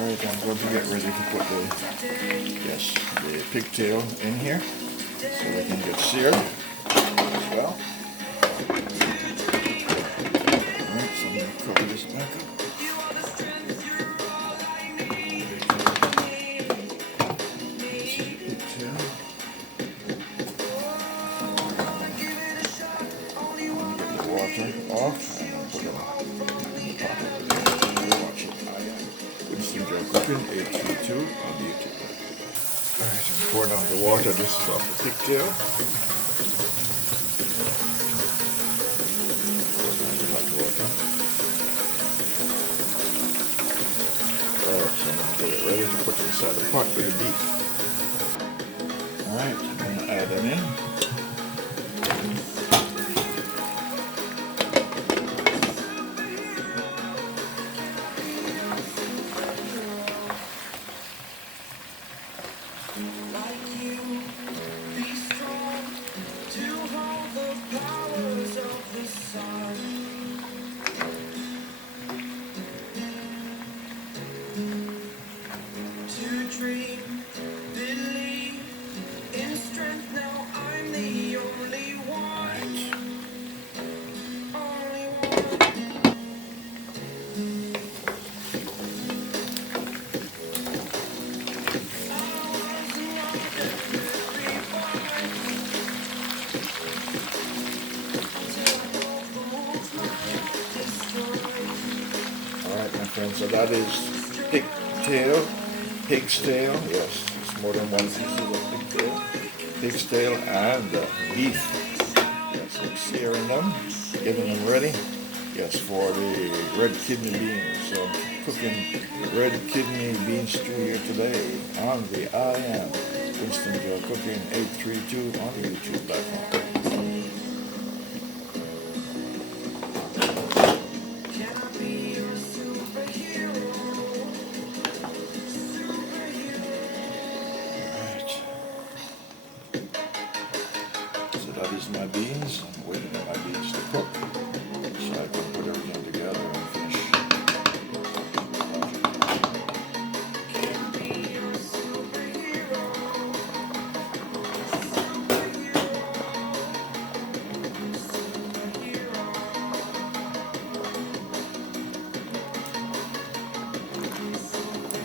Alright, I'm going to get ready to put the pigtail in here so they can get seared as well. Alright, so I'm going to cover this back up. Water off and put them in the pot over there. You're watching Winston Joe Cooking 832 on YouTube. Alright, I'm pouring out the water. This is off the pigtail. Hot water. Alright, so I'm going to get it ready to put inside the pot with the beef. Alright, I'm going to add them in. So that is pig's tail, yes, it's more than one piece of pig's tail and beef. Yes, I'm searing them, getting them ready, yes, for the red kidney beans. So I'm cooking red kidney bean stew here today on the I Am Winston Joe Cooking 832 on the YouTube platform. That is my beans. I'm waiting on my beans to cook so I can put everything together and finish.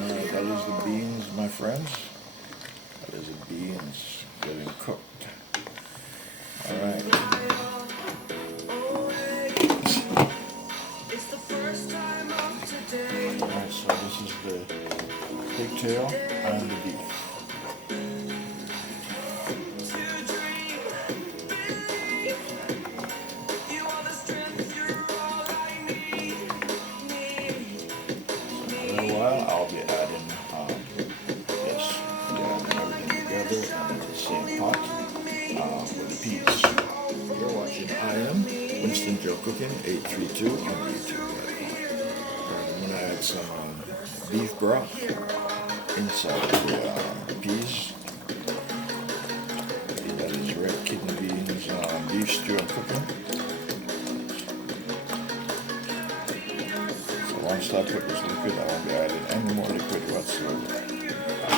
Alright, that is the beans, my friends. That is the beans getting cooked. Alright. Alright, so this is the pigtail and the beef. So in a while I'll be adding everything together in the same pot with the peas. You're watching I Am Winston Joe Cooking 832 on YouTube. I'm going to add some beef broth inside the peas. That is red kidney beans beef stew I'm cooking. So once I put this liquid, I won't be adding any more liquid whatsoever.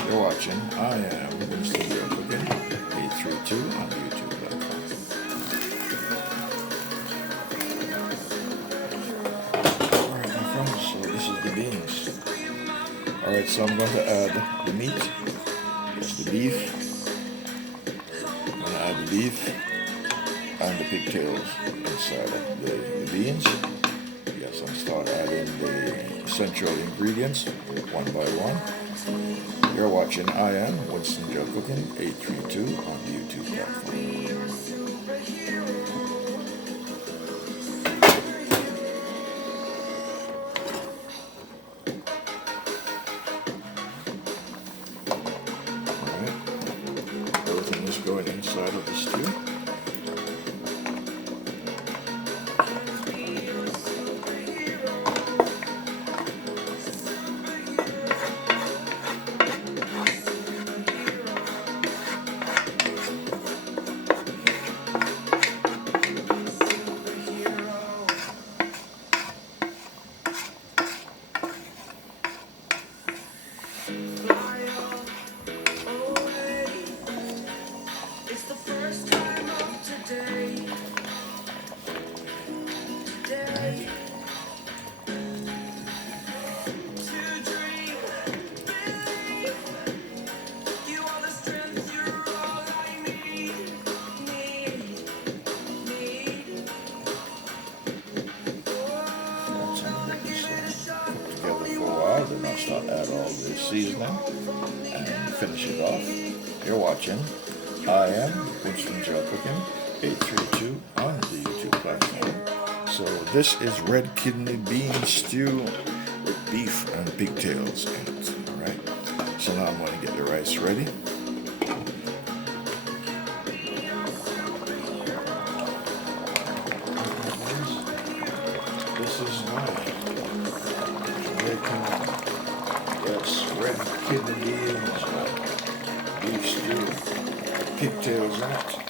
You're watching I Am Winston Joe Cooking 832 on YouTube. The beans. Alright, so I'm going to add the meat. That's the beef. I'm going to add the beef and the pigtails inside of the beans. Yes, I'm start adding the essential ingredients one by one. You're watching I Am Winston Joe Cooking 832 on the YouTube platform. Everything is going inside of the stew. minutes. I'm going to let this cook together for a while. Then I'll start add all the seasoning and finish it off. You're watching I Am Winston Gel Cooking 832 on the YouTube platform. So this is red kidney bean stew with beef and pigtails in it. Alright. So now I'm going to get the rice ready. This is my Jamaican, yes, red kidney beans, beef stew, pigtails in it.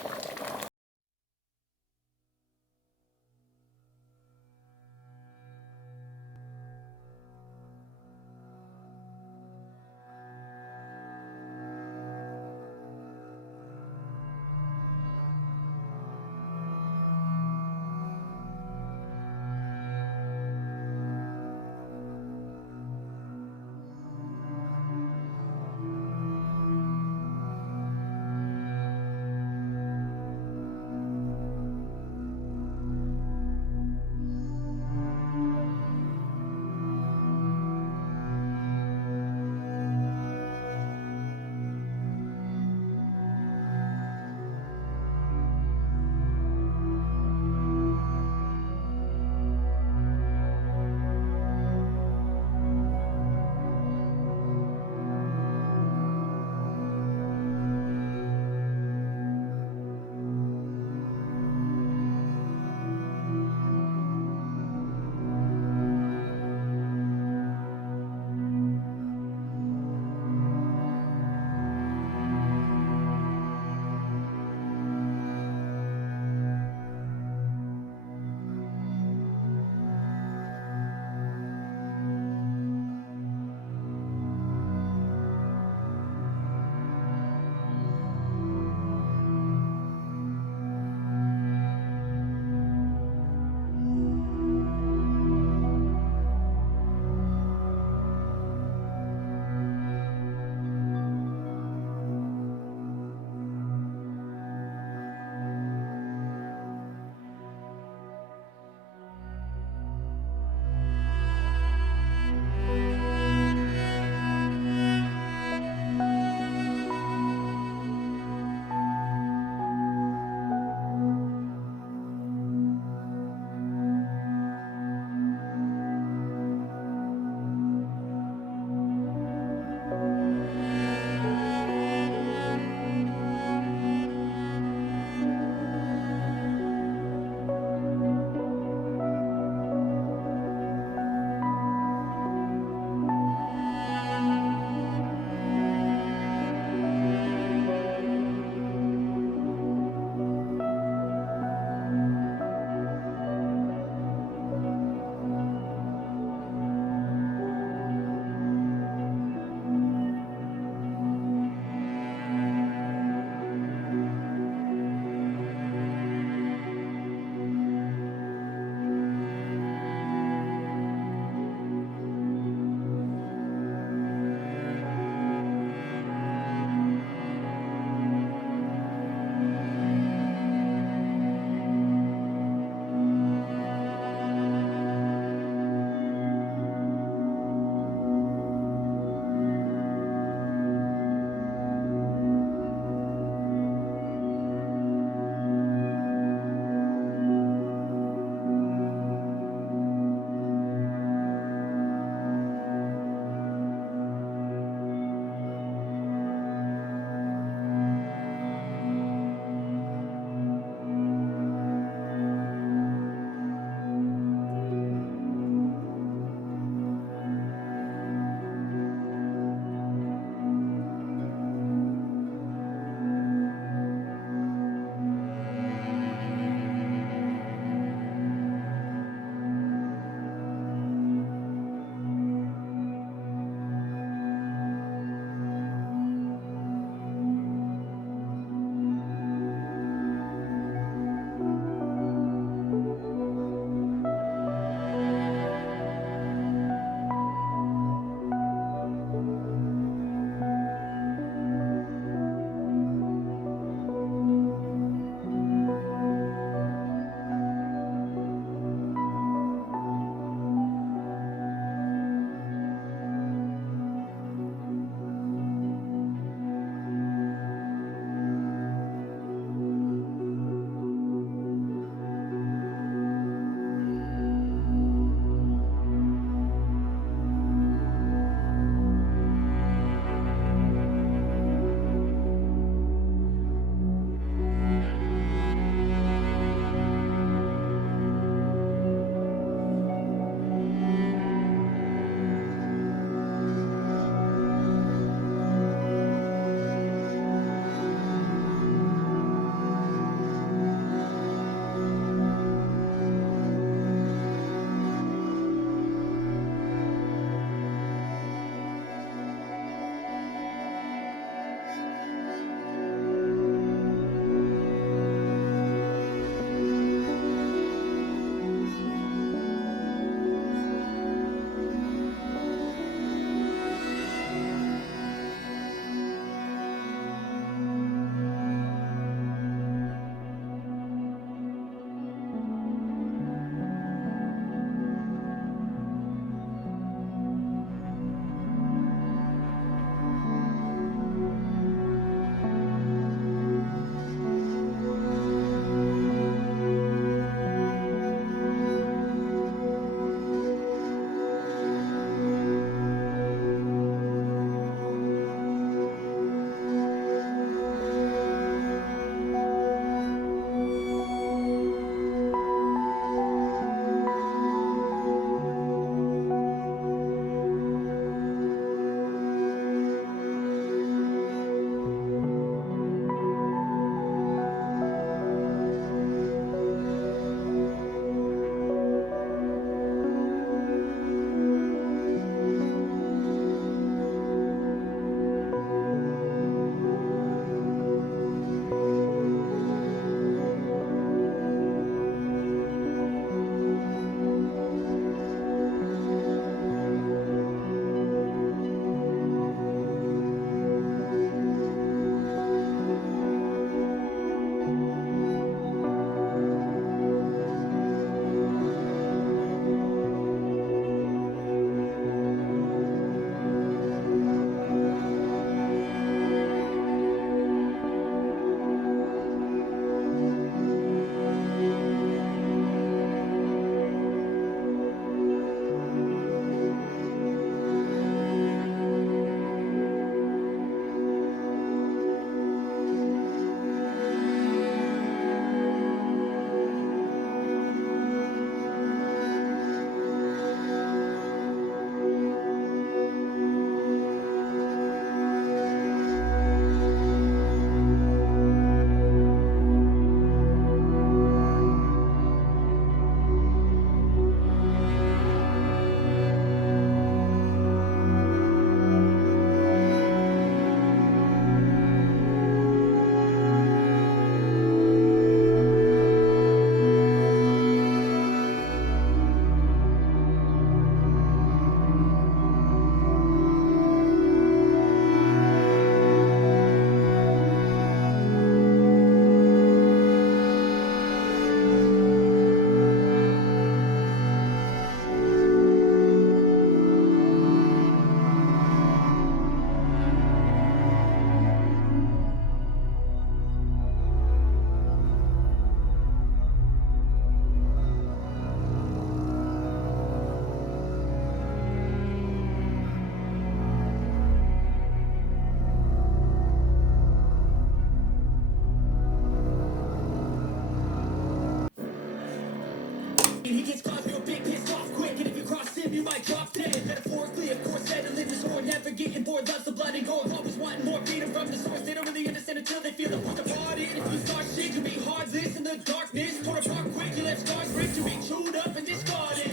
drop dead. Metaphorically, of course, settling this war, never getting bored. Loves the blood and gore, always wanting more freedom from the source. They don't really understand until they feel it. Put the part in. If you start shit, can be heartless in the darkness. Torn apart quick, you left scars ripped to be chewed up and discarded.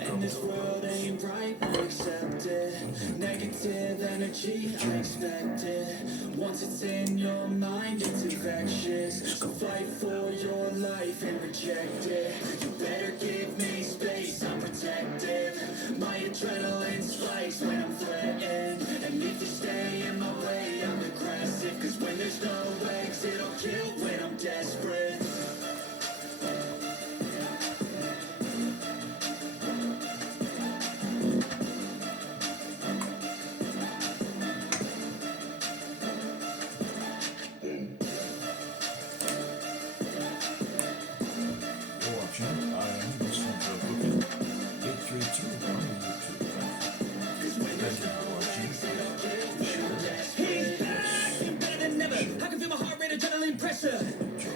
And this world ain't right, I accept it. Negative energy, I expect it. Once it's in your mind, it's infectious. So fight for your life and reject it. You better give me space, I'm protective. My adrenaline spikes when I'm threatened. And if you stay in my way, I'm aggressive. Cause when there's no exit, I'll kill when I'm desperate. You're watching. I am listening to Booking 832 on YouTube. Thank you for watching. He's back and better than ever. I can feel my heart rate, adrenaline pressure.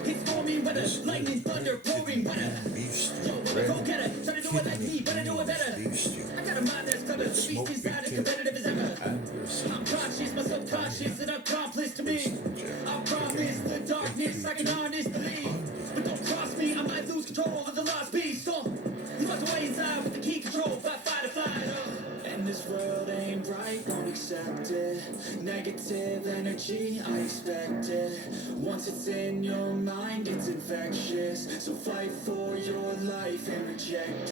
It's stormy weather, lightning, thunder, pouring weather. Beef stew, Yo, I'm a red go-getter, try to do it like me, better do it better. beef stew, I got a mind that's clever, the beast smoked inside is big competitive as ever. and your I'm seeds. conscious, my subconscious, an accomplice to me. I promise the darkness, I can honest believe. But don't cross me, I might lose control of the lost beast. So, you locked away inside with the key control, fight or flight. And this world ain't right, won't accept it. Negative energy, I expect it. Once it's in your mind, it's infectious. So fight for your life and reject